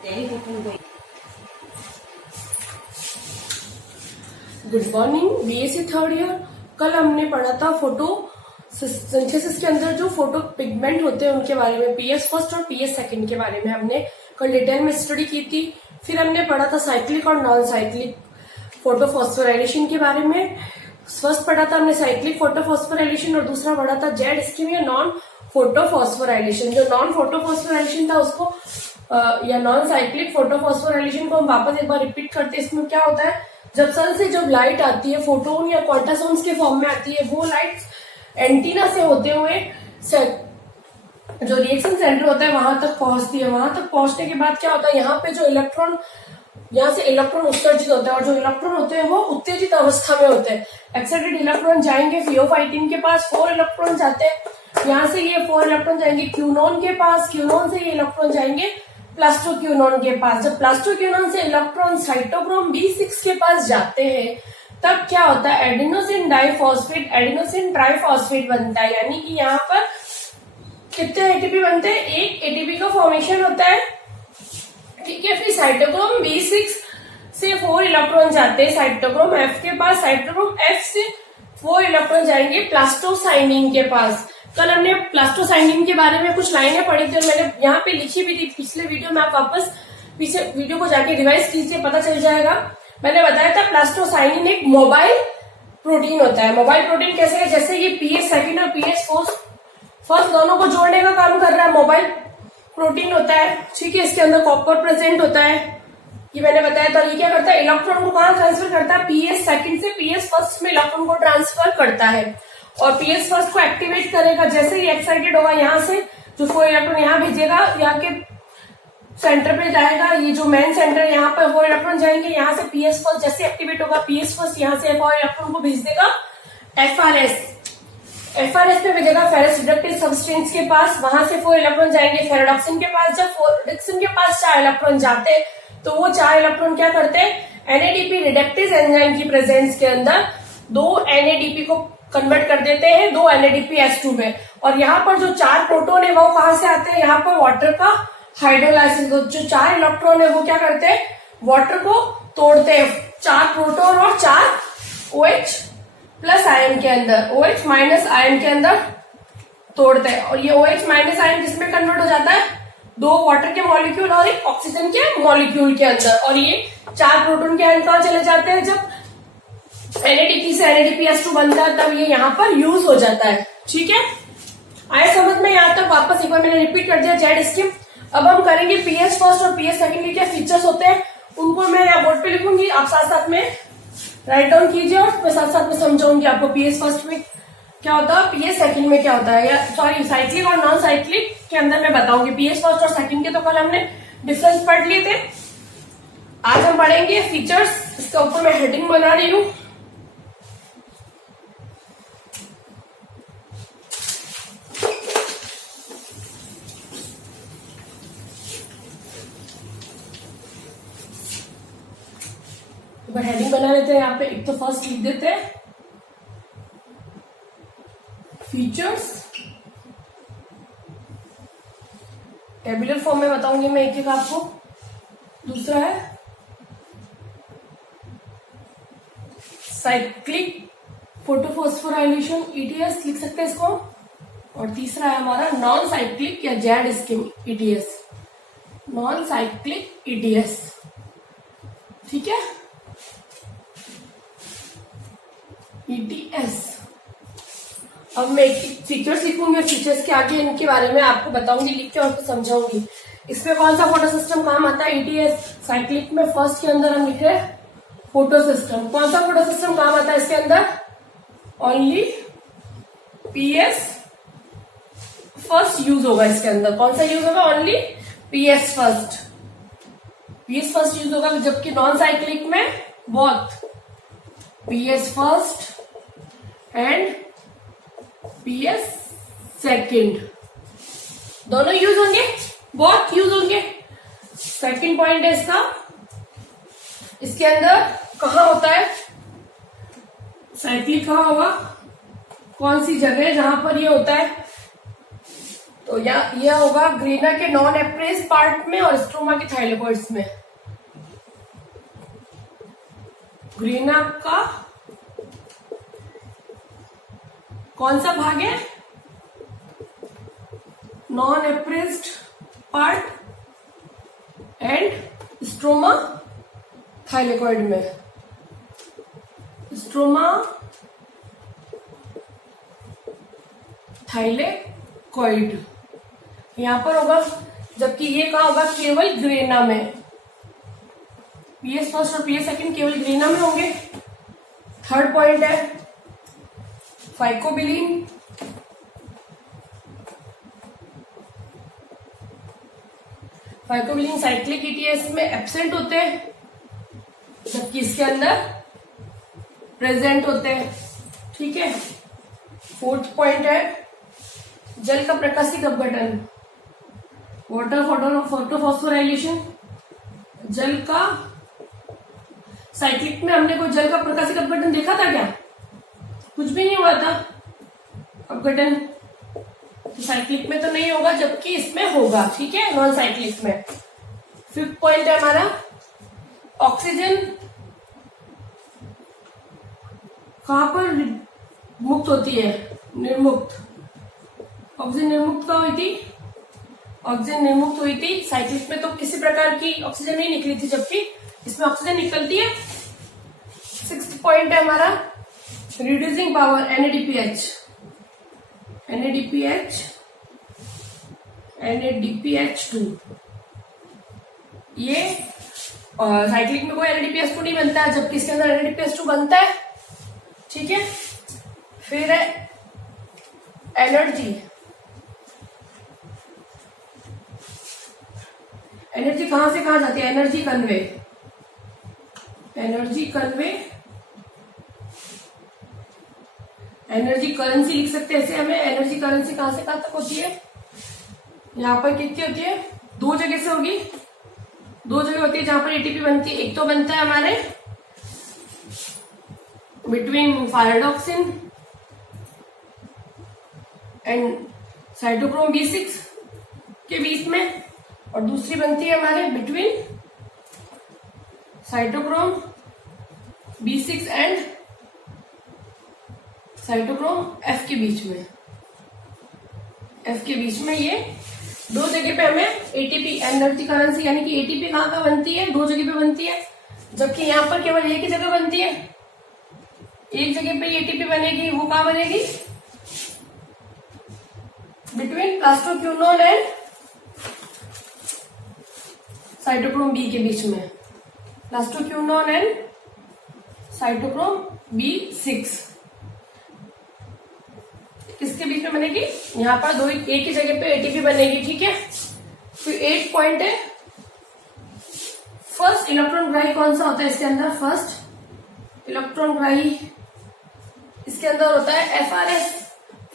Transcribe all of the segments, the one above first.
Good morning, BSc third year. कल हमने पढ़ा था फोटो सिंथेसिस के अंदर जो फोटो पिगमेंट होते हैं उनके बारे में, पीएस फर्स्ट और पीएस सेकंड के बारे में हमने कल डिटेल में स्टडी की थी। फिर हमने पढ़ा था साइक्लिक और नॉन साइक्लिक फोटोफॉस्फोराइलेशन के बारे में। फर्स्ट पढ़ा था हमने साइक्लिक फोटोफॉस्फोराइलेशन और दूसरा पढ़ा था जेड स्कीम या नॉन फोटोफॉस्फोराइलेशन। जो नॉन फोटोफॉस्फोराइलेशन था उसको या नॉन साइक्लिक फोटोफॉस्फोराइलेशन को हम वापस एक बार रिपीट करते हैं। इसमें क्या होता है, जब सन से जब लाइट आती है फोटोन या क्वांटासोन्स के फॉर्म में आती है, वो लाइट एंटीना से होते हुए जो रिएक्शन सेंटर होता है वहां तक पहुंचती है। वहां तक पहुंचने के बाद क्या होता है, यहाँ पे जो इलेक्ट्रॉन, यहाँ से इलेक्ट्रॉन उत्सर्जित होता है और जो इलेक्ट्रॉन होते हैं वो उत्तेजित अवस्था में होते हैं। एक्साइटेड इलेक्ट्रॉन जाएंगे फियोफाइटिन के पास, 4 इलेक्ट्रॉन जाते हैं। यहाँ से ये 4 इलेक्ट्रॉन जाएंगे क्यूनोन के पास, क्यूनोन से ये इलेक्ट्रॉन जाएंगे प्लास्टोक्यूनोन के पास। जब प्लास्टोक्यूनोन से इलेक्ट्रॉन साइटोक्रोम B6 के पास जाते हैं तब क्या होता है, एडिनोसिन डाइफॉस्फेट, एडिनोसिन ट्राइफॉस्फेट बनता है। यानी कि यहाँ पर कितने एटीपी बनते हैं, एक एटीपी का फॉर्मेशन होता है। ठीक है, फिर साइटोक्रोम B6 से 4 इलेक्ट्रॉन जाते हैं साइटोक्रोम F के पास, साइटोक्रोम F से 4 इलेक्ट्रॉन जाएंगे प्लास्टोसाइनिन के पास। कल हमने प्लास्टोसाइनिन के बारे में कुछ लाइनें पढ़ी थी और मैंने यहाँ पे लिखी भी थी पिछले वीडियो में। आप वापस पीछे वीडियो को जाके रिवाइज कीजिए, पता चल जाएगा। मैंने बताया था प्लास्टोसाइनिन एक मोबाइल प्रोटीन होता है। मोबाइल प्रोटीन कैसे है, जैसे ये पीएस सेकंड और पीएस फर्स्ट दोनों को जोड़ने का काम कर रहा है, मोबाइल प्रोटीन होता है। ठीक है, इसके अंदर कॉपर प्रेजेंट होता है, ये मैंने बताया था। ये क्या करता है, इलेक्ट्रॉन को कहाँ ट्रांसफर करता है, पीएस सेकंड से पीएस फर्स्ट में इलेक्ट्रॉन को ट्रांसफर करता है और पीएस फर्स्ट को एक्टिवेट करेगा। जैसे ही एक्साइटेड होगा, यहाँ से जो 4 इलेक्ट्रॉन यहाँ भेजेगा, यहाँ के सेंटर पे जाएगा। ये जो मेन सेंटर है यहाँ पर 4 इलेक्ट्रॉन जाएंगे। यहाँ से पीएस फर्स्ट जैसे एक्टिवेट होगा, पीएस फर्स्ट यहाँ से 4 इलेक्ट्रॉन को भेज देगा एफआरएस पे भेजेगा, फेरस रिडक्टिव सब्सटेंस के पास। वहां से 4 इलेक्ट्रॉन जाएंगे फेरेडॉक्सिन के पास। जब फेरेडॉक्सिन के पास 4 इलेक्ट्रॉन जाते तो वो 4 इलेक्ट्रॉन क्या करते हैं, एनएडीपी रिडक्टेज एंजाइम की प्रेजेंस के अंदर 2 एनएडीपी को कन्वर्ट कर देते हैं 2 NADPH2 में। और यहाँ पर जो 4 प्रोटॉन है वो कहां से आते हैं, यहाँ पर वाटर का हाइड्रोलाइसिस। जो 4 इलेक्ट्रॉन है वो क्या करते हैं, वाटर को तोड़ते हैं 4 प्रोटॉन और 4 OH प्लस आयन के अंदर, OH माइनस आयन के अंदर तोड़ते हैं। और ये OH माइनस आयन किसमें कन्वर्ट हो जाता है, 2 वाटर के मॉलिक्यूल और 1 ऑक्सीजन के मॉलिक्यूल के अंदर। और ये 4 प्रोटॉन के आयन कहां चले जाते हैं, जब NADP से NADPH2 बनता है तब ये यहाँ पर यूज हो जाता है। ठीक है, आया समझ में। यहाँ तक वापस एक बार मैंने रिपीट कर दिया जेड स्कीम। अब हम करेंगे पीएस फर्स्ट और पीएस सेकंड के क्या फीचर्स होते हैं, उनको मैं यहाँ बोर्ड पे लिखूंगी, आप साथ साथ में राइट डाउन कीजिए और मैं साथ साथ में समझाऊंगी आपको पीएस फर्स्ट में क्या होता है, पीएस सेकंड में क्या होता है, या सॉरी साइक्लिक और नॉन साइक्लिक के अंदर मैं बताऊंगी। पीएस फर्स्ट और सेकंड के तो कल हमने डिफरेंस पढ़ लिए थे। आज हम पढ़ेंगे फीचर्स। इसका ऊपर मैं हेडिंग बना रही हूँ। हेडिंग बना लेते हैं यहाँ पे। एक तो फर्स्ट लिख देते हैं फीचर्स, टेबुलर फॉर्म में बताऊंगी मैं एक एक आपको। दूसरा है साइक्लिक फोटोफॉस्फोराइलेशन ETS लिख सकते हैं इसको। और तीसरा है हमारा नॉन साइक्लिक या Z scheme ETS, non cyclic ETS। ठीक है, ETS। अब मैं एक फीचर्स लिखूंगी और फीचर्स के आगे इनके बारे में आपको बताऊंगी लिख के और फिर समझाऊंगी। इसमें कौन सा फोटो सिस्टम काम आता है, ETS। साइक्लिक में फर्स्ट के अंदर हम लिख रहे हैं फोटो सिस्टम। कौन सा फोटो सिस्टम काम आता है इसके अंदर, ओनली PS फर्स्ट यूज होगा इसके अंदर। कौन सा यूज होगा, only PS first, PS first use होगा। जबकि नॉन साइक्लिक में बहुत PS first and PS second दोनों यूज होंगे, बहुत यूज होंगे। सेकंड पॉइंट है इसका, इसके अंदर कहाँ होता है साइक्लिक, कहाँ होगा, कौन सी जगह जहां पर ये होता है, तो यह होगा ग्रेना के नॉन एप्रेस पार्ट में और स्ट्रोमा के थाइलेकॉइड्स में। ग्रेना का कौन सा भाग है? Non appressed part and stroma thylakoid में। स्ट्रोमा थाइलेकॉइड यहां पर होगा, जबकि ये कहा होगा केवल ग्रेना में। पीएस फर्स्ट और पीएस सेकंड केवल ग्रेना में होंगे। थर्ड पॉइंट है फाइकोबिलिन। फाइकोबिलिन साइक्लिक ईटीएस में एब्सेंट होते हैं, जबकि इसके अंदर प्रेजेंट होते हैं। ठीक है। फोर्थ पॉइंट है जल का प्रकाशिक अपघटन, वाटर फोटोफॉस्फोराइलेशन। जल का साइक्लिक में हमने कोई जल का प्रकाशिक अपघटन देखा था क्या? कुछ भी नहीं हुआ था अपघटन। साइक्लिक में तो नहीं होगा, जबकि इसमें होगा। ठीक है, नॉन साइक्लिक में। फिफ्थ पॉइंट है हमारा ऑक्सीजन कहां पर मुक्त होती है? निर्मुक्त। ऑक्सीजन निर्मुक्त कहाँ हुई थी? ऑक्सीजन निर्मुक्त हुई थी साइक्लिक में, तो किसी प्रकार की ऑक्सीजन नहीं निकली थी, जबकि इसमें ऑक्सीजन निकलती है। सिक्स्थ पॉइंट है हमारा रिड्यूसिंग पावर, NADPH। NADPH2 ये साइक्लिक में कोई NADPH2 नहीं बनता है, जबकि इसके अंदर NADPH2 बनता है। ठीक है। फिर है एनर्जी। एनर्जी कहां से कहां जाती है? Energy convey. एनर्जी करेंसी लिख सकते हैं ऐसे हमें। एनर्जी करेंसी कहां से कहां तक होती है? यहां पर कितनी होती है? दो जगह से होगी। दो जगह होती है जहां पर एटीपी बनती है। एक तो बनता है हमारे बिटवीन फायरडॉक्सिन एंड साइटोक्रोम B6 के बीच में, और दूसरी बनती है हमारे between cytochrome B6 and cytochrome F के बीच में। ये दो जगह पे हमें एटीपी, एनर्जी करेंसी यानी कि एटीपी कहाँ का बनती है? दो जगह पे बनती है, जबकि यहाँ पर केवल एक ही जगह बनती है। एक जगह पे एटीपी बनेगी, वो कहाँ बनेगी? Between plastoquinone and cytochrome B के बीच में। प्लास्टोक्यूनोन एंड साइटोक्रोम B6 किसके बीच में बनेगी? यहां पर दो एक ही जगह पे एटीपी बनेगी। ठीक है। फिर 8 पॉइंट है फर्स्ट इलेक्ट्रॉन ग्राही कौन सा होता है इसके अंदर? फर्स्ट इलेक्ट्रॉन ग्राही इसके अंदर होता है FRS,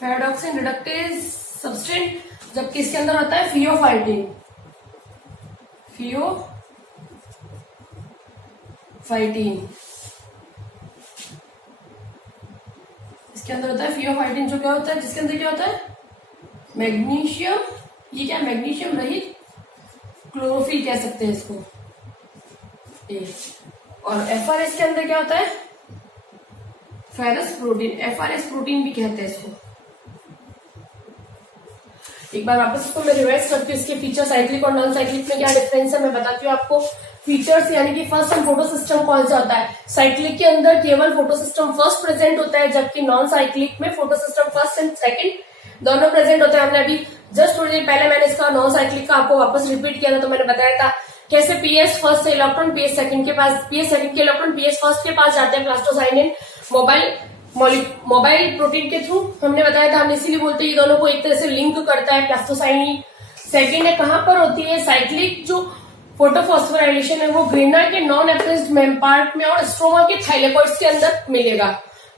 फेराडॉक्सिन रिडक्टेज सब्सटेंट, जबकि इसके अंदर होता है फियोफाइटिन। इसके अंदर होता है फियोफाइटिन, जो क्या होता है? जिसके अंदर क्या होता है? मैग्नीशियम। ये क्या? मैग्नीशियम रहित क्लोरोफिल कह सकते हैं इसको। और FRS के अंदर क्या होता है? Ferrous protein. FRS प्रोटीन भी कहते हैं इसको। एक बार वापस इसको मैं रिवाइज करती हूँ। इसके फीचर साइक्लिक और नॉन साइक्लिक में क्या डिफरेंस है मैं बताती हूँ आपको। फीचर्स यानी कि फर्स्ट एंड फोटो सिस्टम कौन सा होता है? साइक्लिक के अंदर केवल फोटो सिस्टम फर्स्ट प्रेजेंट होता है, जबकि नॉन साइक्लिक में photo system first and second दोनों प्रेजेंट होते हैं। हमने अभी जस्ट थोड़ी देर पहले मैंने इसका नॉन साइक्लिक का आपको वापस रिपीट किया था, तो मैंने बताया था कैसे पीएस फर्स्ट से इलेक्ट्रॉन पीएस सेकंड के पास, पीएस सेकंड के इलेक्ट्रॉन पीएस फर्स्ट के पास जाते हैं प्लास्टोसाइनिन मोबाइल प्रोटीन के थ्रू। हमने बताया था, हम इसीलिए बोलते हैं ये दोनों को एक तरह से लिंक करता है प्लास्टोसाइनिन। सेकंड है कहां पर होती है? साइक्लिक जो फोटोफॉस्फोराइलेशन है वो ग्रेना के नॉन एप्रेस्ड मेम्पार्ट में और स्ट्रोमा के थाइलेकॉइड्स के अंदर मिलेगा।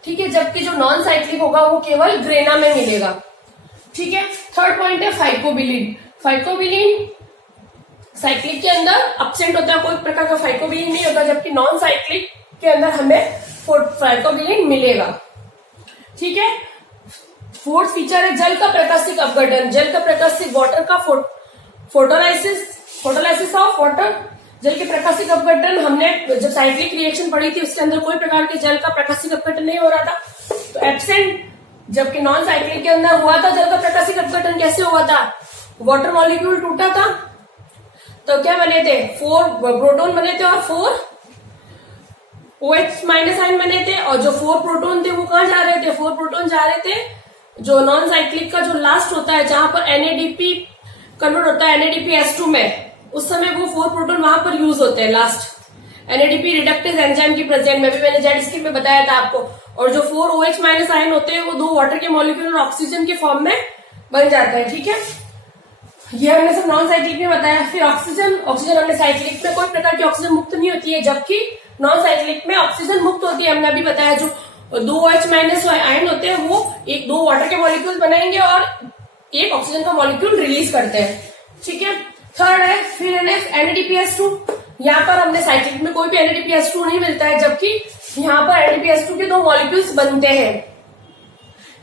ठीक है। जबकि जो नॉन साइक्लिक होगा वो केवल ग्रेना में मिलेगा। ठीक है। थर्ड पॉइंट है फाइकोबिलिन साइक्लिक के अंदर एब्सेंट होता है, कोई प्रकार का फाइकोबिलिन नहीं होता, जबकि नॉन साइक्लिक के अंदर हमें फाइकोबिलिन मिलेगा। ठीक है। फोर्थ फीचर है जल का प्राकृतिक अपघटन। जल का प्राकृतिक वाटर का फोटोलाइसिस ऑफ वाटर, जल के प्राकृतिक अपघटन। हमने जब साइक्लिक रिएक्शन पढ़ी थी उसके अंदर कोई प्रकार के जल का प्राकृतिक अपघटन नहीं हो रहा था, तो एब्सेंट। जबकि नॉन साइक्लिक के अंदर हुआ था जल का प्राकृतिक अपघटन। कैसे हुआ था? वाटर मॉलिक्यूल टूटा था तो क्या बने थे? 4 प्रोटॉन बने थे और 4 OH माइनस आयन बने थे। और जो 4 प्रोटॉन थे वो कहाँ जा रहे थे? 4 प्रोटॉन जा रहे थे जो नॉन साइक्लिक का जो लास्ट होता है जहां पर NADP कन्वर्ट होता है NADPH2 में, उस समय वो 4 प्रोटॉन वहां पर यूज होते हैं लास्ट NADP रिडक्टेज एंजाइम की प्रेजेंट में भी मैंने जेड स्किन में बताया था आपको। और जो 4 OH माइनस आयन होते हैं वो 2 वाटर के मॉलिक्यूल और ऑक्सीजन के फॉर्म में बन जाता है। ठीक है, ये हमने सब नॉन साइक्लिक में बताया। फिर ऑक्सीजन हमने साइक्लिक में कोई प्रकार की ऑक्सीजन मुक्त नहीं होती है, जबकि नॉन साइक्लिक में ऑक्सीजन मुक्त होती है। हमने अभी बताया जो 2 OH माइनस आयन होते हैं वो 2 वाटर के मॉलिक्यूल बनाएंगे और 1 ऑक्सीजन का मॉलिक्यूल रिलीज करते हैं। ठीक है, थर्ड है फिर NADPH2। यहाँ पर हमने साइक्लिक में कोई भी NADPH2 नहीं मिलता है, जबकि यहाँ पर NADPH2 के 2 मॉलिक्यूल्स बनते हैं।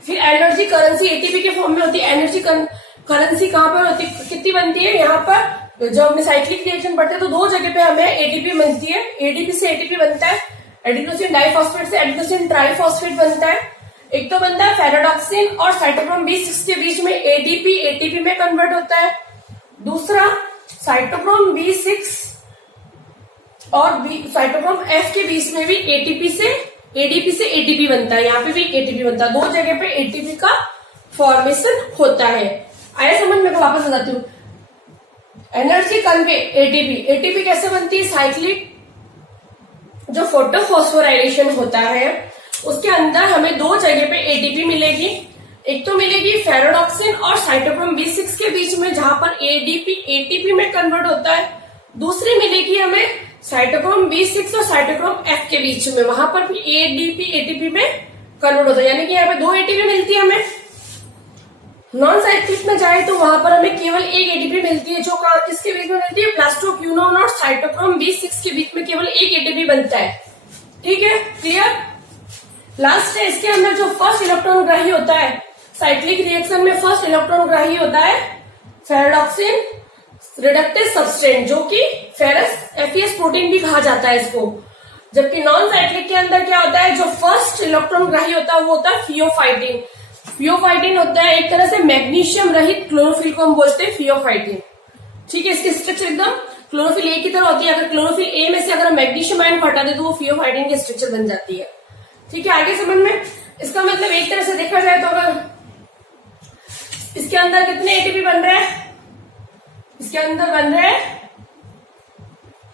फिर एनर्जी करेंसी ATP के फॉर्म में होती है। एनर्जी करेंसी कहाँ पर होती है, कितनी बनती है? यहाँ पर जब हमने साइक्लिक रिएक्शन पढ़ते हैं तो 2 जगह पे हमें ATP मिलती है। ADP से ATP बनता है, एडिनोसिन डाइफॉस्फेट से एडिनोसिन ट्राइफॉस्फेट बनता है। एक तो बनता है फेराडॉक्सिन और साइटोक्रोम B6 के बीच में ADP ATP में कन्वर्ट होता है। दूसरा साइटोक्रोम B6 और साइटोक्रोम F के बीच में भी ADP से ATP बनता है। यहाँ पे भी ATP बनता है। 2 जगह पे ATP का फॉर्मेशन होता है। आया समझ में? वापस बताती हूँ। एनर्जी कन्वे ATP कैसे बनती है? साइक्लिक जो फोटोफॉस्फोराइलेशन होता है उसके अंदर हमें 2 जगह पे ATP मिलेगी। एक तो मिलेगी फेराडॉक्सिन और साइटोक्रोम B6 के बीच में जहां पर ADP ATP में कन्वर्ट होता है। दूसरी मिलेगी हमें साइटोक्रोम B6 और साइटोक्रोम F के बीच में, वहां पर भी ADP ATP में कन्वर्ट होता है। यानी कि यहाँ पे 2 ATP मिलती है हमें। नॉन साइक्लिक में जाए तो वहां पर हमें केवल 1 ATP मिलती है, जो किसके बीच में मिलती है? प्लास्टोक्विनोन और साइटोक्रोम B6 के बीच में केवल 1 ATP बनता है। ठीक है, क्लियर? लास्ट है इसके अंदर जो फर्स्ट इलेक्ट्रॉन ग्राही होता है साइक्लिक रिएक्शन में, फर्स्ट इलेक्ट्रॉन ग्राही होता है फेराडॉक्सिन रिडक्टेज सब्सटेंट, जो कि फेरस FeS प्रोटीन भी कहा जाता है इसको। जबकि नॉन साइक्लिक के अंदर क्या होता है? जो फर्स्ट इलेक्ट्रॉन ग्राही होता है वो होता है फियोफाइटिन। फियोफाइटिन होता है एक तरह से मैग्नीशियम रहित क्लोरोफिल को हम बोलते हैं फियोफाइटिन। ठीक है, इसकी स्ट्रक्चर एकदम क्लोरोफिल A की तरह होती है। अगर क्लोरोफिल A में से अगर मैग्नीशियम आयन को हटा दे तो वो फियोफाइटिन की स्ट्रक्चर बन जाती है। ठीक है, आगे समझ में? इसका मतलब एक तरह से देखा जाए तो अगर इसके अंदर कितने ATP बन रहे हैं? इसके अंदर बन रहे हैं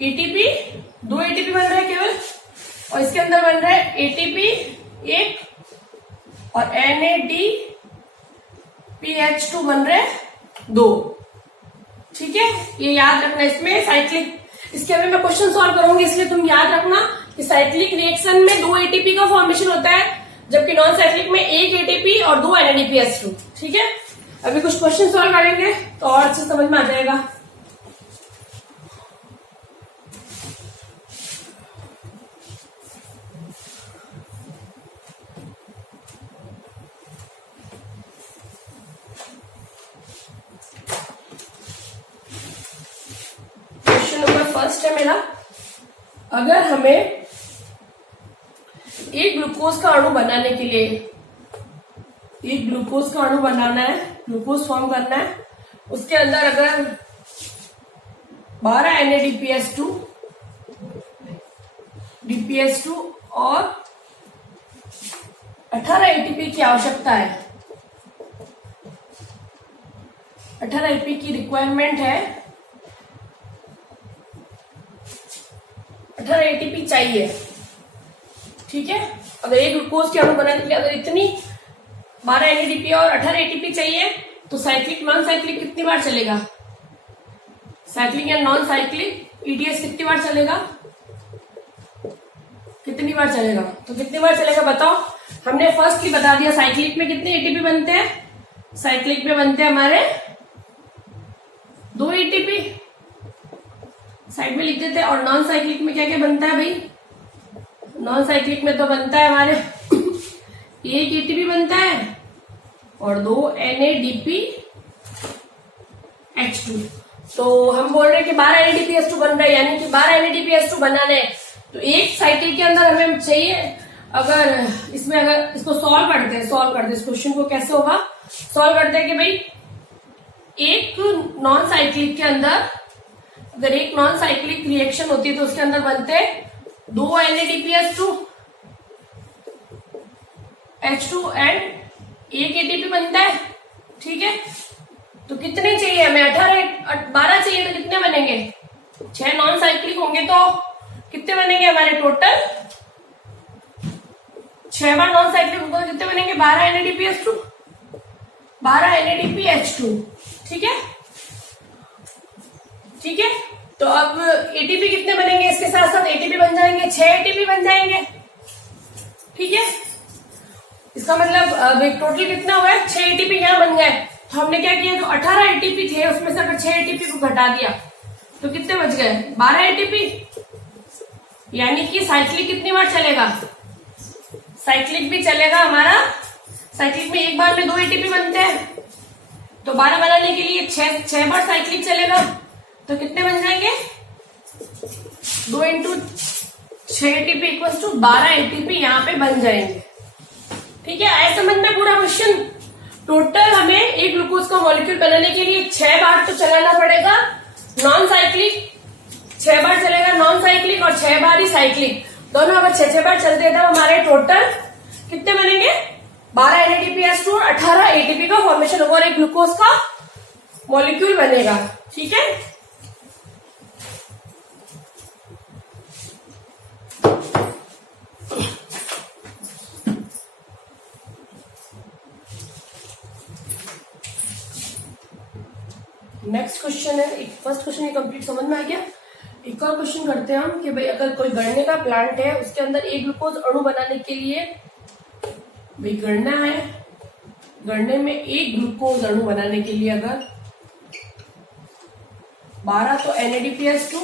ATP, 2 ATP बन रहे हैं केवल, और इसके अंदर बन रहा है ATP 1 और NADPH2 बन रहे 2। ठीक है, ये याद रखना। इसमें साइक्लिक, इसके अभी मैं क्वेश्चन सॉल्व करूंगी, इसलिए तुम याद रखना कि साइक्लिक रिएक्शन में 2 ATP का फॉर्मेशन होता है, जबकि नॉन साइक्लिक में 1 ATP और 2 NADPH2। ठीक है, अभी कुछ क्वेश्चन सॉल्व करेंगे तो और अच्छे समझ में आ जाएगा। क्वेश्चन नंबर फर्स्ट है मेरा, अगर हमें एक ग्लूकोज का अणु बनाने के लिए, एक ग्लूकोज का अणु बनाना है, ग्लूकोज फॉर्म करना है, उसके अंदर अगर 12 NADPH2 DPH2 और 18 ATP की आवश्यकता है, 18 ATP की रिक्वायरमेंट है, 18 ATP चाहिए। ठीक है, अगर एक ग्लूकोज के अणु बनाने के लिए अगर इतनी 12 NADP और 18 ATP चाहिए तो साइक्लिक नॉन साइक्लिक कितनी बार चलेगा? साइक्लिक या नॉन साइक्लिक EDS कितनी बार चलेगा? कितनी बार चलेगा? तो कितनी बार चलेगा बताओ। हमने फर्स्ट ही बता दिया, साइक्लिक में कितने ATP बनते हैं? साइक्लिक में बनते हैं हमारे 2 ATP, साइड में लिख देते हैं। और नॉन साइक्लिक में क्या क्या बनता है भाई? नॉन साइक्लिक में तो बनता है हमारे 1 ATP बनता है और 2 NADPH2। तो हम बोल रहे हैं कि 12 NADPH2 बन रहा है, यानी कि 12 NADPH2 बनाने हैं तो एक साइकिल के अंदर हमें चाहिए, अगर इसमें अगर इसको सॉल्व करते हैं इस क्वेश्चन को कैसे होगा, सॉल्व करते हैं कि भाई एक नॉन साइक्लिक के अंदर अगर एक नॉन साइक्लिक रिएक्शन होती है तो उसके अंदर बनते हैं 2 NADPH2 H2 एंड 1 ATP बनता है। ठीक है, तो कितने चाहिए हमें? 12 चाहिए तो कितने बनेंगे? 6 नॉन साइक्लिक होंगे तो कितने बनेंगे हमारे टोटल? 6 बार नॉन साइक्लिक होगा तो कितने बनेंगे? 12 NADPH2 12 NADPH2। ठीक है, ठीक है। तो अब एटीपी कितने बनेंगे? इसके साथ साथ एटीपी बन जाएंगे, 6 एटीपी बन जाएंगे। ठीक है, इसका मतलब टोटल कितना हुआ है? 6 एटीपी यहाँ बन गए। तो हमने क्या किया, जो 18 एटीपी थे उसमें से अगर 6 एटीपी को घटा दिया तो कितने बच गए? 12 एटीपी। यानी कि साइक्लिक कितनी बार चलेगा? साइक्लिक भी चलेगा हमारा। साइक्लिक में एक बार में 2 एटीपी बनते हैं, तो 12 बनाने के लिए 6 बार साइक्लिक चलेगा, तो कितने बन जाएंगे? 2 into 6 ATP equal to 12 ATP यहाँ पे बन जाएंगे। ठीक है, आए समझ में पूरा क्वेश्चन? टोटल हमें एक ग्लूकोज का मॉलिक्यूल बनाने के लिए 6 बार तो चलाना पड़ेगा नॉन साइक्लिक, 6 बार चलेगा नॉन साइक्लिक और 6 बार ही साइक्लिक, दोनों अगर 6 बार चलते हैं तो हमारे टोटल कितने बनेंगे? 12 NADPH2 और 18 ATP का फॉर्मेशन होगा और एक ग्लूकोज का मॉलिक्यूल बनेगा। ठीक है, नेक्स्ट क्वेश्चन है, फर्स्ट क्वेश्चन ये कंप्लीट समझ में आ गया। एक और क्वेश्चन करते हैं हम कि भाई अगर कोई गणने का प्लांट है उसके अंदर एक ग्लूकोज अणु बनाने के लिए, भाई गणना है, गणने में एक ग्लूकोज अणु बनाने के लिए अगर 12 तो NADPH2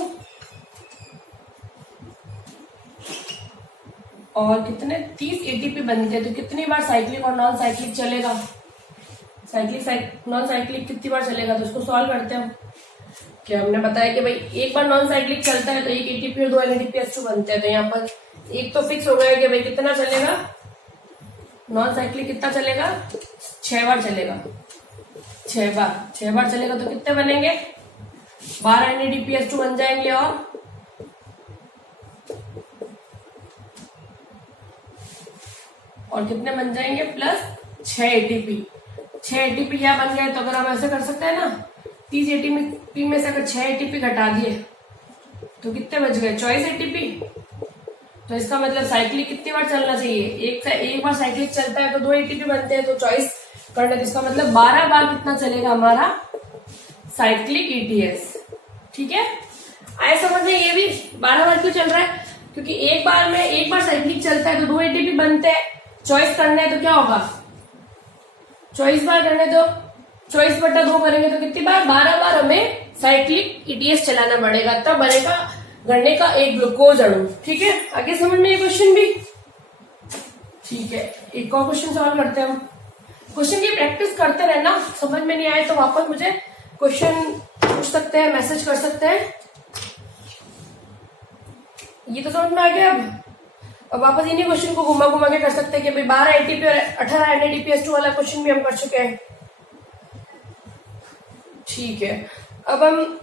और कितने 30 एटीपी बनते हैं, तो कितनी बार साइक्लिक और नॉन साइक्लिक चलेगा? नॉन साइक्लिक कितनी बार चलेगा? तो उसको सॉल्व करते हैं हम। क्या हमने बताया कि भाई एक बार नॉन साइक्लिक चलता है तो 1 एटीपी और 2 NADPH2 बनते हैं, तो यहाँ पर एक तो फिक्स हो गया कि भाई कितना चलेगा नॉन साइक्लिक, कितना चलेगा? 6 बार चलेगा। 6 बार चलेगा तो कितने बनेंगे? 12 NADPH2 बन जाएंगे और कितने बन जाएंगे? Plus 6 ATP. 6 एटीपी क्या बन गए? तो अगर हम ऐसे कर सकते हैं ना, 30 एटीपी में से अगर 6 एटीपी घटा दिए तो कितने बच गए? 24 एटीपी। तो इसका मतलब साइक्लिक कितनी बार चलना चाहिए? एक बार साइक्लिक चलता है तो 2 एटीपी बनते हैं, तो 24 करना, तो इसका मतलब 12 बार कितना चलेगा हमारा साइक्लिक ETS। ठीक है, आए समझ में? ये भी 12 बार क्यों चल रहा है? क्योंकि एक बार साइक्लिक चलता है तो 2 एटीपी बनते हैं, 24 करना है तो क्या होगा? 24 बार करने तो 24/2 करेंगे तो कितनी बार? 12 बार हमें साइक्लिक ETS चलाना पड़ेगा, तब बनेगा गणने का एक ग्लूकोज अणु। ठीक है, आगे समझ में ये क्वेश्चन भी? ठीक है, एक और क्वेश्चन सॉल्व करते हैं हम। क्वेश्चन की प्रैक्टिस करते रहना, समझ में नहीं आए तो वापस मुझे क्वेश्चन पूछ सकते हैं, मैसेज कर सकते हैं। ये तो समझ में आ गया। अब वापस इन्हीं क्वेश्चन को घुमा घुमा के कर सकते हैं कि भाई 12 एटीपी और 18 NADPH2 वाला क्वेश्चन भी हम कर चुके हैं। ठीक है, अब हम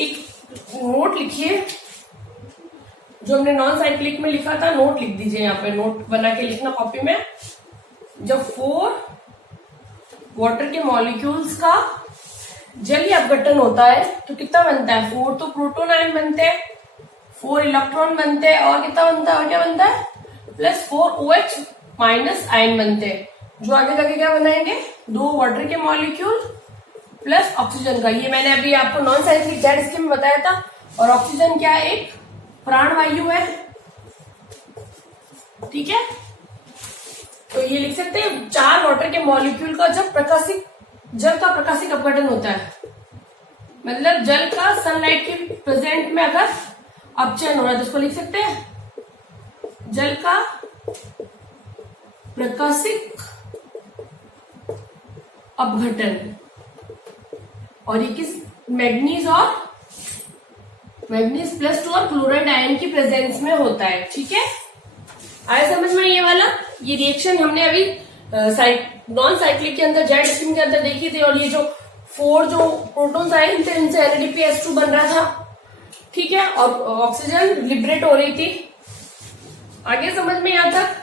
एक नोट लिखिए, जो हमने नॉन साइक्लिक में लिखा था, नोट लिख दीजिए यहाँ पे, नोट बना के लिखना कॉपी में। जब 4 वाटर के मॉलिक्यूल्स का जलीय अपघटन होता है तो कितना बनता है? 4 तो प्रोटॉन आयन बनते हैं, 4 इलेक्ट्रॉन बनते हैं और कितना बनता है? और क्या बनता है? प्लस 4 OH माइनस आयन बनते हैं, जो आगे जाके क्या बनाएंगे? 2 वाटर के मॉलिक्यूल प्लस ऑक्सीजन का। ये मैंने अभी आपको नॉन साइक्लिक जेड स्कीम में बताया था। और ऑक्सीजन क्या है? एक प्राण वायु है। ठीक है, तो ये लिख सकते हैं 4 वाटर के मॉलिक्यूल का जल का प्रकाशिक अपघटन होता है, मतलब जल का सनलाइट के प्रेजेंट में अगर अपचयन हो रहा है तो इसको लिख सकते हैं जल का प्रकाशिक अपघटन। और ये किस मैग्नीज +2 और क्लोराइड आयन की प्रेजेंस में होता है। ठीक है, आया समझ में ये वाला। ये रिएक्शन हमने अभी नॉन साइक्लिक के अंदर जेड स्ट्रीम के अंदर देखी थी, और ये जो 4 जो प्रोटॉन्स आए थे इनसे NADPH2 बन रहा था। ठीक है, और ऑक्सीजन लिबरेट हो रही थी। आगे समझ में यहां तक?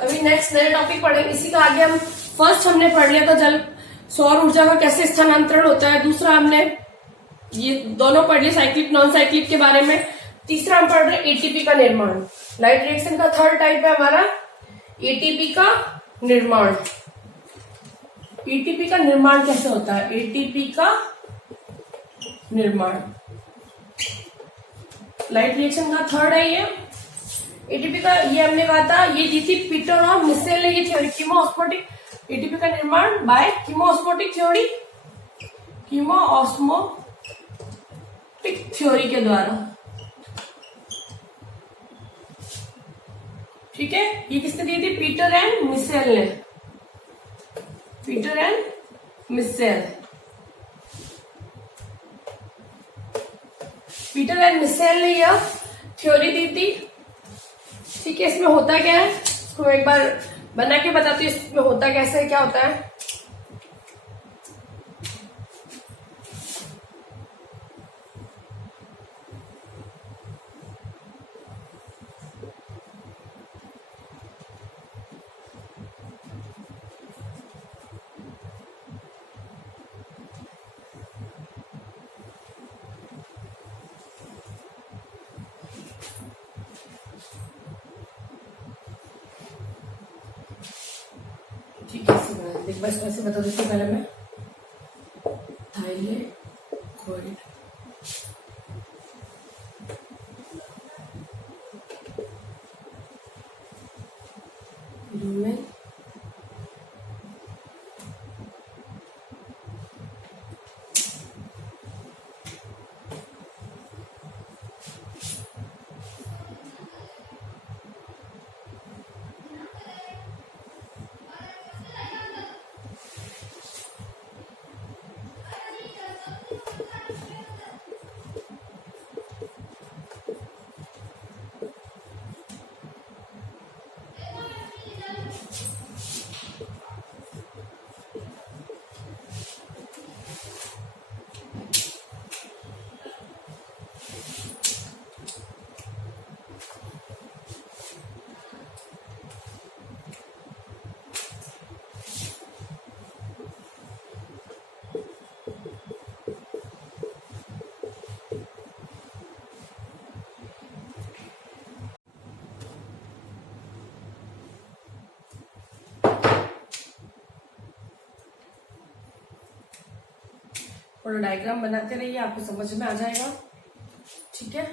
अभी नेक्स्ट नया टॉपिक पढ़ेंगे। इसी का आगे हम फर्स्ट हमने पढ़ लिया था जल सौर ऊर्जा का कैसे स्थानांतरण होता है। दूसरा हमने ये दोनों पढ़ लिए, साइक्लिक नॉन साइक्लिक के बारे में। तीसरा हम पढ़ रहे एटीपी का निर्माण। लाइट रिएक्शन का थर्ड टाइप है हमारा एटीपी का निर्माण। एटीपी का निर्माण कैसे होता है? एटीपी का निर्माण लाइट रिएक्शन का थर्ड है ये। एटीपी का ये हमने कहा था, ये दी थी पीटर और मिसेल ने ये थ्योरी, कीमोऑस्मोटिक एटीपी का निर्माण by chemiosmotic theory, chemiosmotic theory के द्वारा। ठीक है, ये किसने दी थी? पीटर एंड मिसेल ने। पीटर एंड मिसेल ने यह थ्योरी दी थी। ठीक है, इसमें होता क्या है इसको एक बार बना के बताती हूँ। इसमें होता कैसे है, क्या होता है। ठीक है, देख बस कैसे बता देती हूँ। पहले मैं थाइलेकोइड ह्यूमन थोड़ा डायग्राम बनाते रहिए, आपको समझ में आ जाएगा। ठीक है,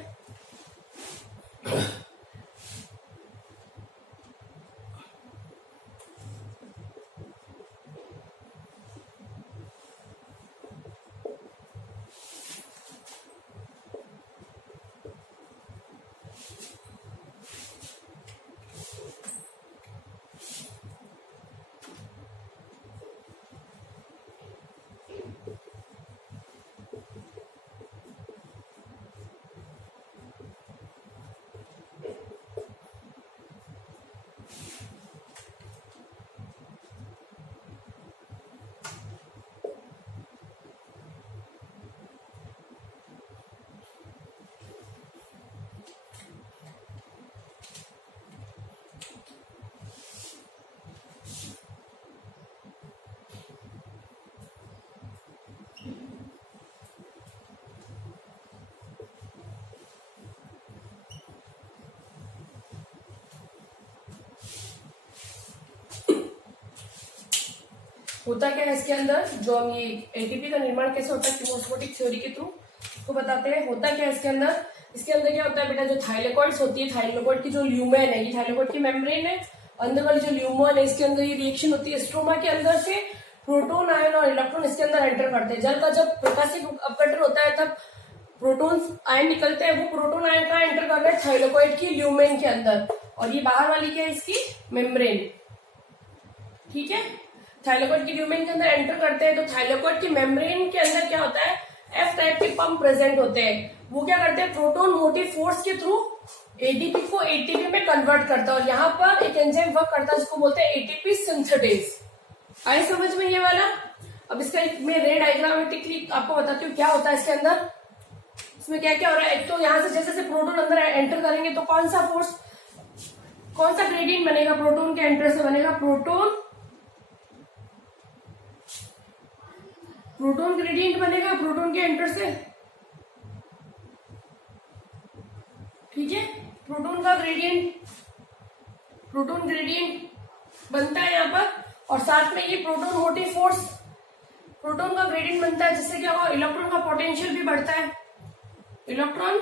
होता क्या है इसके अंदर, जो हम ये एटीपी का निर्माण कैसे होता है कीमोस्मोटिक थ्योरी के थ्रू तो बताते हैं। होता क्या है इसके अंदर, क्या होता है बेटा, जो थाइलेकोइड्स होती है, थाइलेकोइड की जो ल्यूमेन है, ये थाइलेकोइड की मेम्ब्रेन है, अंदर वाली जो ल्यूमेन है इसके अंदर ये रिएक्शन होती है। स्ट्रोमा के अंदर से प्रोटोन आयन और इलेक्ट्रॉन इसके अंदर एंटर करते हैं। जल का जब प्रकाशिक अपघटन होता है तब प्रोटॉन्स आयन निकलते हैं, वो प्रोटॉन आयन कहाँ एंटर कर रहे हैं, थाइलेकोइड की ल्यूमेन के अंदर, और ये बाहर वाली क्या है इसकी मेम्ब्रेन, ठीक है। थाइलेकोइड की ल्यूमेन के अंदर एंटर करते हैं, तो थाइलेकोइड की मेम्ब्रेन के अंदर क्या होता है, एफ टाइप के पंप प्रेजेंट होते हैं। वो क्या करते हैं, प्रोटॉन मोटिव फोर्स के थ्रू एडीपी को एटीपी में कन्वर्ट करता है, और यहाँ पर एक एंजाइम वर्क करता है जिसको बोलते हैं एटीपी सिंथेटेज। आए समझ में ये वाला। अब इसका एक मैं रे डायग्रामेटिकली आपको बताती हूँ क्या होता है इसके अंदर। इसमें क्या क्या हो रहा है, एक तो यहाँ से जैसे जैसे प्रोटॉन अंदर एंटर करेंगे तो कौन सा फोर्स, कौन सा ग्रेडियंट बनेगा, प्रोटॉन के एंटर से बनेगा प्रोटॉन ग्रेडियंट बनेगा, प्रोटॉन के एंटर से, ठीक है। प्रोटॉन ग्रेडियंट बनता है यहाँ पर, और साथ में ये प्रोटॉन मोटिव फोर्स, प्रोटॉन का ग्रेडियंट बनता है, जिससे क्या होगा, इलेक्ट्रॉन का पोटेंशियल भी बढ़ता है, इलेक्ट्रॉन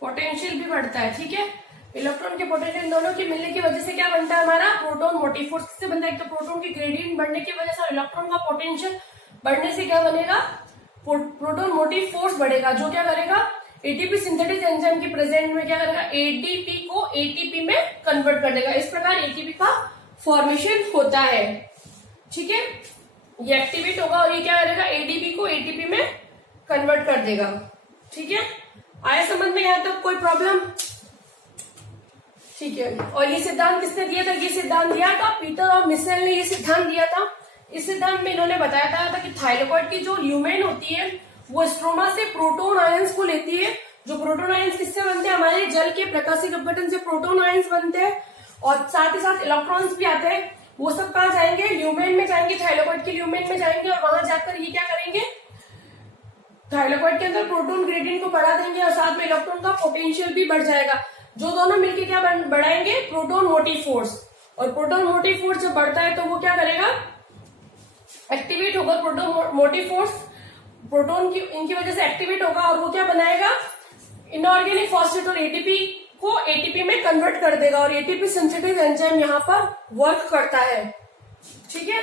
पोटेंशियल भी बढ़ता है, ठीक है। इलेक्ट्रॉन के पोटेंशियल दोनों के मिलने की वजह से क्या बनता है हमारा, प्रोटॉन मोटिव फोर्स। किससे बनता है, एक तो प्रोटॉन की ग्रेडियंट बढ़ने की वजह से और इलेक्ट्रॉन का पोटेंशियल बढ़ने से क्या बनेगा, प्रोटॉन मोटिव फोर्स बढ़ेगा, जो क्या करेगा, एटीपी सिंथेटिक एंजाइम की प्रेजेंट में क्या करेगा, एडीपी को एटीपी में कन्वर्ट कर देगा। इस प्रकार एटीपी का फॉर्मेशन होता है, ठीक है। ये एक्टिवेट होगा और ये क्या करेगा, एडीपी को एटीपी में कन्वर्ट कर देगा, ठीक है। आया समझ में, यहाँ तक कोई प्रॉब्लम, ठीक है। और ये सिद्धांत किसने दिया था, ये सिद्धांत दिया था पीटर और मिशेल ने ये सिद्धांत दिया था। इस सिद्धांत में इन्होंने बताया था कि थाइलेकोइड की जो ल्यूमेन होती है वो स्ट्रोमा से प्रोटॉन आयंस को लेती है। जो प्रोटॉन आयंस किससे बनते हैं, हमारे जल के प्रकाशिक अपघटन से प्रोटॉन आयंस बनते हैं, और साथ ही साथ इलेक्ट्रॉन्स भी आते हैं। वो सब कहाँ जाएंगे, ल्यूमेन में जाएंगे, थाइलेकोइड की ल्यूमेन में जाएंगे, और वहां जाकर ये क्या करेंगे, थाइलेकोइड के अंदर प्रोटॉन ग्रेडियंट को बढ़ा देंगे, और साथ में इलेक्ट्रॉन का पोटेंशियल भी बढ़ जाएगा, जो दोनों मिलकर क्या बढ़ाएंगे, प्रोटॉन मोटिव फोर्स। और प्रोटॉन मोटिव फोर्स जब बढ़ता है तो वो क्या करेगा, एक्टिवेट होगा प्रोटॉन मोटिव फोर्स, प्रोटॉन की इनकी वजह से एक्टिवेट होगा, और वो क्या बनाएगा, इनऑर्गेनिक फॉस्फेट और एटीपी को एटीपी में कन्वर्ट कर देगा, और एटीपी सिंथेटिक एंजाइम यहाँ पर वर्क करता है, ठीक है।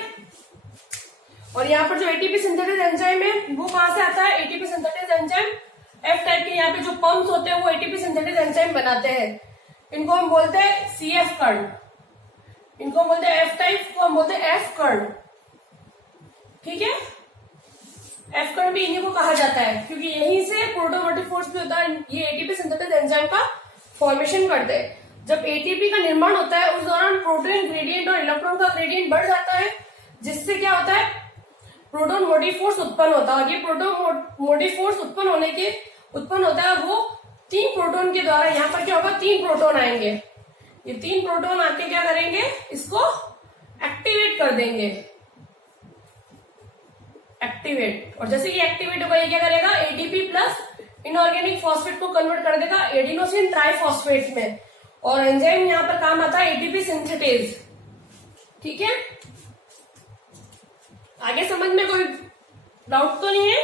और यहाँ पर जो एटीपी सिंथेटिक एंजाइम है वो कहां से आता है, ATP synthetic enzyme F type के यहाँ पे जो पंप्स होते हैं वो एटीपी सिंथेटिक एंजाइम बनाते हैं। इनको हम बोलते हैं सीएफ कर्ण, इनको हम बोलते हैं एफ टाइप को हम बोलते हैं एफ कर्ण, ठीक है। एफ कर्ण भी इन्हीं को कहा जाता है, क्योंकि यहीं से प्रोटॉन मोटिव फोर्स भी होता है, ये एटीपी सिंथेटिक एंजाइम का फॉर्मेशन करते हैं। जब एटीपी का निर्माण होता है उस दौरान प्रोटॉन ग्रेडियंट और इलेक्ट्रॉन का ग्रेडियंट बढ़ जाता है, जिससे क्या होता है, प्रोटॉन मोटिव फोर्स उत्पन्न होता है। ये प्रोटॉन मोटिव फोर्स उत्पन्न होता है वो 3 प्रोटॉन के द्वारा। यहाँ पर क्या होगा, 3 प्रोटॉन आएंगे, ये 3 प्रोटॉन आके क्या करेंगे, इसको एक्टिवेट कर देंगे, एक्टिवेट। और जैसे ये एक्टिवेट होगा ये क्या करेगा, एटीपी प्लस इनऑर्गेनिक फॉस्फेट को कन्वर्ट कर देगा एडिनोसिन ट्राइफॉस्फेट में, और एंजाइम यहाँ पर काम आता है एटीपी सिंथेटेज, ठीक है। आगे समझ में कोई डाउट तो नहीं है,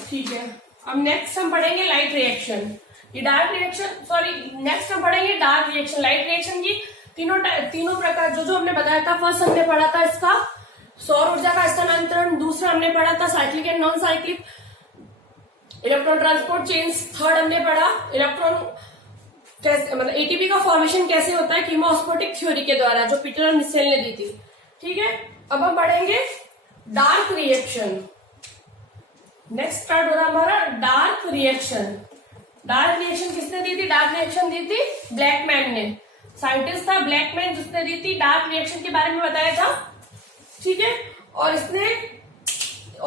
ठीक है। अब नेक्स्ट हम पढ़ेंगे लाइट रिएक्शन, ये डार्क रिएक्शन, सॉरी नेक्स्ट हम पढ़ेंगे डार्क रिएक्शन। लाइट रिएक्शन की तीनों प्रकार जो हमने बताया था, फर्स्ट हमने पढ़ा था इसका सौर ऊर्जा का स्थानांतरण, दूसरा हमने पढ़ा था cyclic and non cyclic electron transport chains, third हमने पढ़ा इलेक्ट्रॉन मतलब एटीपी का फॉर्मेशन कैसे होता है कीमोस्मोटिक थ्योरी के द्वारा, जो पीटर और मिशेल ने दी थी, ठीक है। अब हम पढ़ेंगे डार्क रिएक्शन। नेक्स्ट स्टार्ट हो रहा हमारा डार्क रिएक्शन। डार्क रिएक्शन किसने दी थी, डार्क रिएक्शन दी थी ब्लैकमैन ने, साइंटिस्ट था ब्लैकमैन जिसने दी थी, डार्क रिएक्शन के बारे में बताया था, ठीक है। और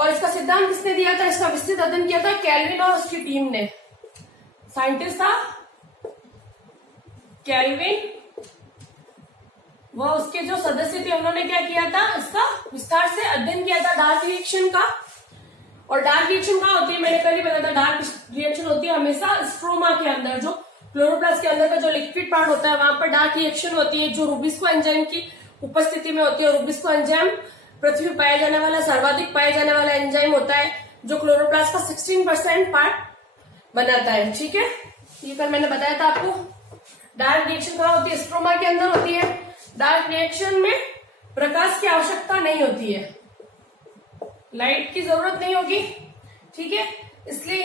इसका सिद्धांत किसने दिया था, इसका विस्तृत अध्ययन किया था केल्विन और उसकी टीम ने। साइंटिस्ट था केल्विन, वह उसके जो सदस्य थे उन्होंने क्या किया था, इसका विस्तार से अध्ययन किया था डार्क रिएक्शन का। और डार्क रिएक्शन कहाँ होती है, मैंने कल ही बताया था, डार्क रिएक्शन होती है हमेशा स्ट्रोमा के अंदर, जो क्लोरोप्लास्ट के अंदर का जो लिक्विड पार्ट होता है वहां पर डार्क रिएक्शन होती है, जो रुबिस्को एंजाइम की उपस्थिति में होती है। रुबिस्को एंजाइम पृथ्वी पर पाया जाने वाला सर्वाधिक पाया जाने वाला एंजाइम होता है, जो क्लोरोप्लास्ट का 16% पार्ट बनाता है, ठीक है। ये कल मैंने बताया था आपको। डार्क रिएक्शन कहाँ होती है, स्ट्रोमा के अंदर होती है। डार्क रिएक्शन में प्रकाश की आवश्यकता नहीं होती है, लाइट की जरूरत नहीं होगी, ठीक है। इसलिए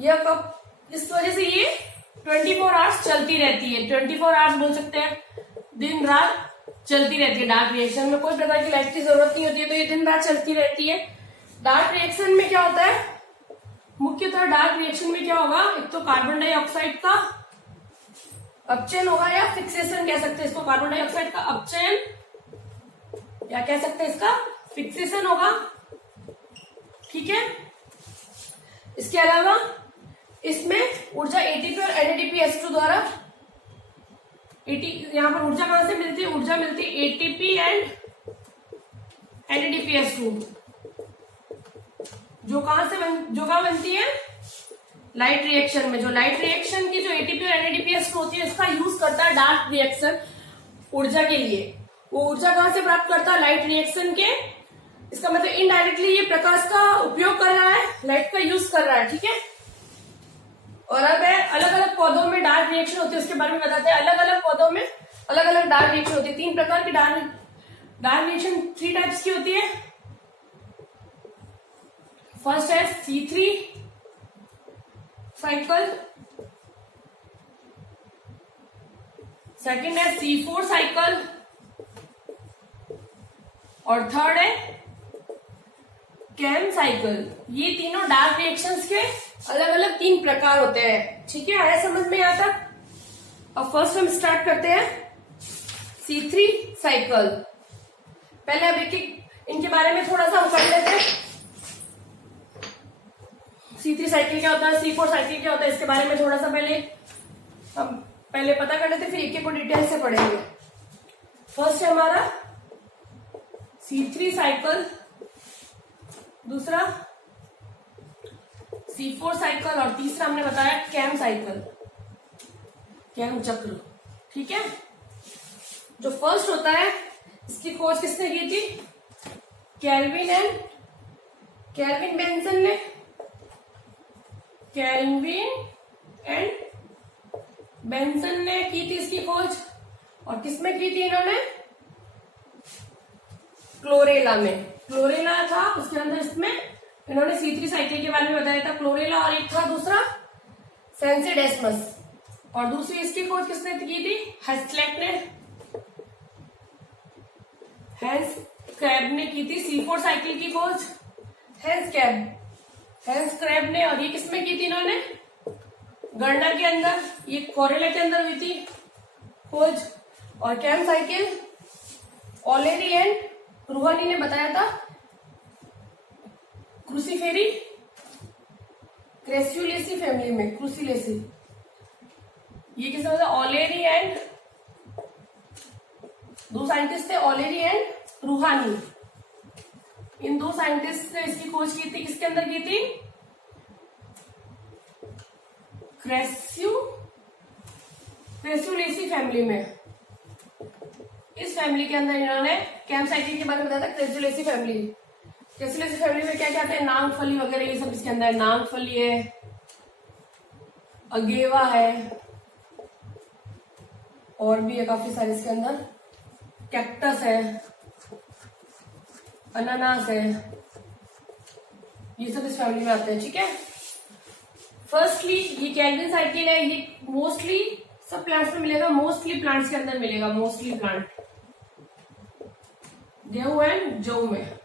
यह कब, इस वजह से ये 24 आवर्स चलती रहती है। 24 आवर्स बोल सकते हैं, दिन रात चलती रहती है। डार्क रिएक्शन में कोई प्रकार की लाइट की जरूरत नहीं होती है, तो ये दिन रात चलती रहती है। डार्क रिएक्शन में क्या होता है, मुख्यतः डार्क रिएक्शन में क्या होगा, एक तो कार्बन डाइऑक्साइड का अपचयन होगा या फिक्सेशन कह सकते हैं इसको। कार्बन डाइऑक्साइड का अपचयन या कह सकते हैं इसका फिक्सेशन होगा, ठीक है। इसके अलावा इसमें ऊर्जा एटीपी और NADPH2 द्वारा, यहां पर ऊर्जा कहां से मिलती है, ऊर्जा मिलती है ATP एंड NADPH2, जो कहां बनती है, लाइट रिएक्शन में। जो लाइट रिएक्शन की जो ATP और NADPH2 होती है, इसका यूज करता है डार्क रिएक्शन ऊर्जा के लिए। वो ऊर्जा कहां से प्राप्त करता है, लाइट रिएक्शन के। इसका मतलब इनडायरेक्टली ये प्रकाश का उपयोग कर रहा है, लाइट का यूज कर रहा है, ठीक है। और अब अलग अलग पौधों में डार्क रिएक्शन होती है, उसके बारे में बताते हैं। अलग अलग पौधों में अलग अलग डार्क रिएक्शन होती है। 3 प्रकार की डार्क रिएक्शन 3 टाइप्स की होती है। फर्स्ट है C3 साइकिल, सेकंड है C4 साइकिल, और थर्ड है कैम साइकिल। ये तीनों डार्क रिएक्शंस के अलग अलग 3 प्रकार होते हैं, ठीक है। आया समझ में यहाँ तक। अब फर्स्ट हम स्टार्ट करते हैं C3 साइकिल। पहले अब एक इनके बारे में थोड़ा सा हम कर लेते हैं। C3 साइकिल क्या होता है, C4 साइकिल क्या होता है, इसके बारे में थोड़ा सा हम पहले पता कर लेते, फिर एक एक को डिटेल से पढ़ेंगे। फर्स्ट है हमारा C3 साइकिल, दूसरा C4 साइकिल, और तीसरा हमने बताया कैम साइकिल, कैम चक्र, ठीक है। जो फर्स्ट होता है, इसकी खोज किसने की थी, केल्विन बेंसन ने। केल्विन एंड बेंसन ने की थी इसकी खोज। और किसमें की थी इन्होंने, क्लोरेला में। क्लोरेला था, उसके अंदर इसमें इन्होंने C3 साइकिल के बारे में बताया था, क्लोरेला। और एक था दूसरा सेंसिडेस्मस। और दूसरी इसकी खोज किसने की थी, हेस्लेट ने, हेंस क्रैब ने की थी C4 साइकिल की खोज, हेंस क्रैब ने। और ये किसमें की थी इन्होंने, गणना के अंदर, ये कोरेला के अंदर हुई थी खोज। और कैम साइकिल ओलेरी एंड रूहानी ने बताया था, क्रूसीफेरी क्रेस्युलेसी फैमिली में, क्रूसीलेसी। ये किसने बताया, ओलेरी एंड, 2 साइंटिस्ट थे, ओलेरी एंड रूहानी। इन 2 साइंटिस्ट ने इसकी खोज की थी, किसके अंदर की थी, क्रेस्युलेसी फैमिली में। इस फैमिली के अंदर इन्होंने कैम साइकिल के बारे में बताया था, क्रेस्युलेसी फैमिली में क्या क्या आते हैं, नागफली वगैरह, ये सब इसके अंदर है। नागफली है, अगेवा है, और भी है काफी सारे इसके अंदर, कैक्टस है, अनानास है, ये सब इस फैमिली में आते हैं, ठीक है। फर्स्टली ये केल्विन साइकिल है, ये मोस्टली सब प्लांट्स में मिलेगा, मोस्टली प्लांट्स के अंदर मिलेगा, मोस्टली प्लांट, गेहूं एंड जौ में,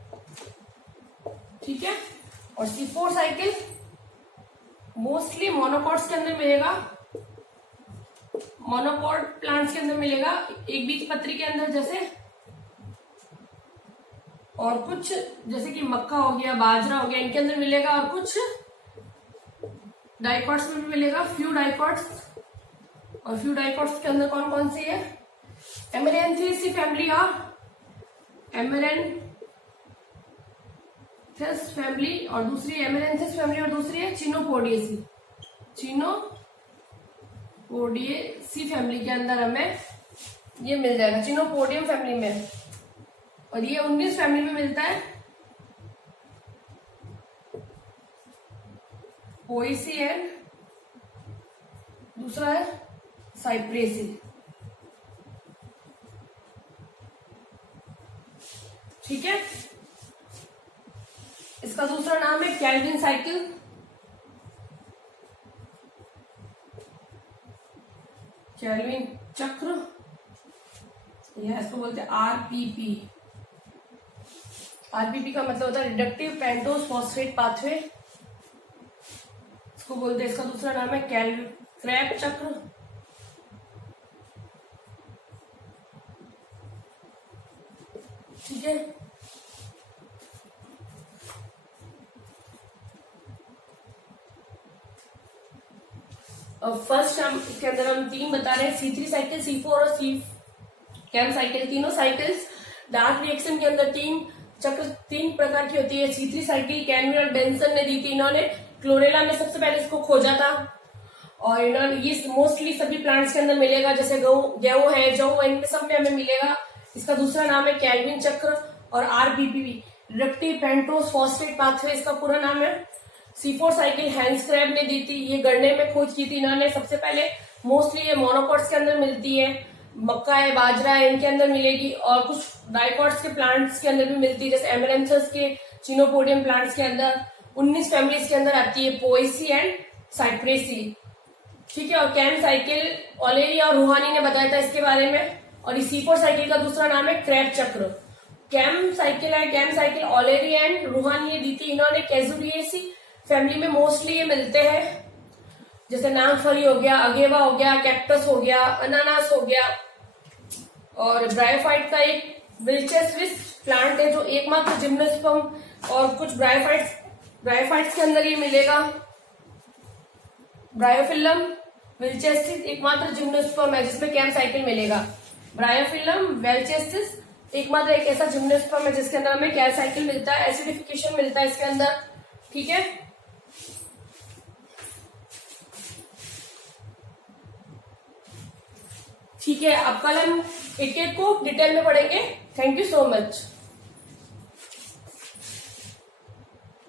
ठीक है। और C4 साइकिल मोस्टली मोनोकॉट्स के अंदर मिलेगा, मोनोकॉट प्लांट्स के अंदर मिलेगा, एक बीजपत्री के अंदर जैसे, और कुछ जैसे कि मक्का हो गया, बाजरा हो गया, इनके अंदर मिलेगा। और कुछ डाइकॉट्स में भी मिलेगा, फ्यू डाइकॉट्स। और फ्यू डाइकॉट्स के अंदर कौन कौन सी है, एमेरेंथेसी फैमिली और एमेरेंथस फैमिली, और दूसरी एमेरेंथस फैमिली, और दूसरी है चिनोपोडियेसी फैमिली के अंदर हमें ये मिल जाएगा, चिनोपोडियम फैमिली में। और ये 19 फैमिली में मिलता है, पोएसी एंड दूसरा है साइप्रेसी, ठीक है। इसका दूसरा नाम है केल्विन साइकिल, केल्विन चक्र, या इसको बोलते हैं आरपीपी। आरपीपी का मतलब होता है रिडक्टिव पेंटोज फॉस्फेट पाथवे। इसको बोलते हैं, इसका दूसरा नाम है क्रैब चक्र। ठीक है, और फर्स्ट हम इसके अंदर हम 3 बता रहे हैं, C3 साइकिल, C4 और कैम साइकिल। तीनों साइकिल्स डार्क रिएक्शन के अंदर 3 चक्र 3 प्रकार की होती है। C3 साइकिल कैनविल और बेंसन ने दी थी, इन्होंने क्लोरेला में सबसे पहले इसको खोजा था, और इन्होंने ये मोस्टली सभी प्लांट्स के अंदर मिलेगा, जैसे गेहूं है, जौ, इनमें सब में हमें मिलेगा। इसका दूसरा नाम है केल्विन चक्र और RPP, reductive pentose phosphate pathway इसका पूरा नाम है। C4 साइकिल हैंस क्रैब ने दी थी, ये गन्ने में खोज की थी इन्होंने सबसे पहले। मोस्टली ये मोनोकॉट्स के अंदर मिलती है, मक्का है, बाजरा है, इनके अंदर मिलेगी, और कुछ डाइकॉट्स के प्लांट्स के अंदर भी मिलती है, जैसे एमरेंथस के, चिनोपोडियम प्लांट्स के अंदर 19 फैमिलीज के अंदर आती है, पोएसी एंड साइप्रेसी। ठीक है, और कैम साइकिल ओलेरी और रूहानी ने बताया था इसके बारे में। और इस C4 साइकिल का दूसरा नाम है क्रैब चक्र। कैम साइकिल है, कैम साइकिल ओलेरी एंड रूहानी ने दी थी, इन्होंने कैजुरिएसी फैमिली में मोस्टली ये मिलते हैं, जैसे नागफली हो गया, अगेवा हो गया, कैक्टस हो गया, अनानास हो गया। और ब्रायोफाइट का एक विल्चेस्विस प्लांट है जो एकमात्र जिम्नोस्पर्म, और कुछ ब्रायोफाइट्स के अंदर ये मिलेगा। ब्रायोफिलम विल्चेस्टिस एकमात्र जिम्नोस्पर्म है जिसमें कैम साइकिल मिलेगा। ब्रायोफिलम विल्चेस्टिस एकमात्र एक ऐसा जिम्नोस्पर्म है जिसके अंदर हमें कैम साइकिल मिलता है, एसिडिफिकेशन मिलता है इसके अंदर। ठीक है, ठीक है, अब कल हम एक एक को डिटेल में पढ़ेंगे। Thank you so much.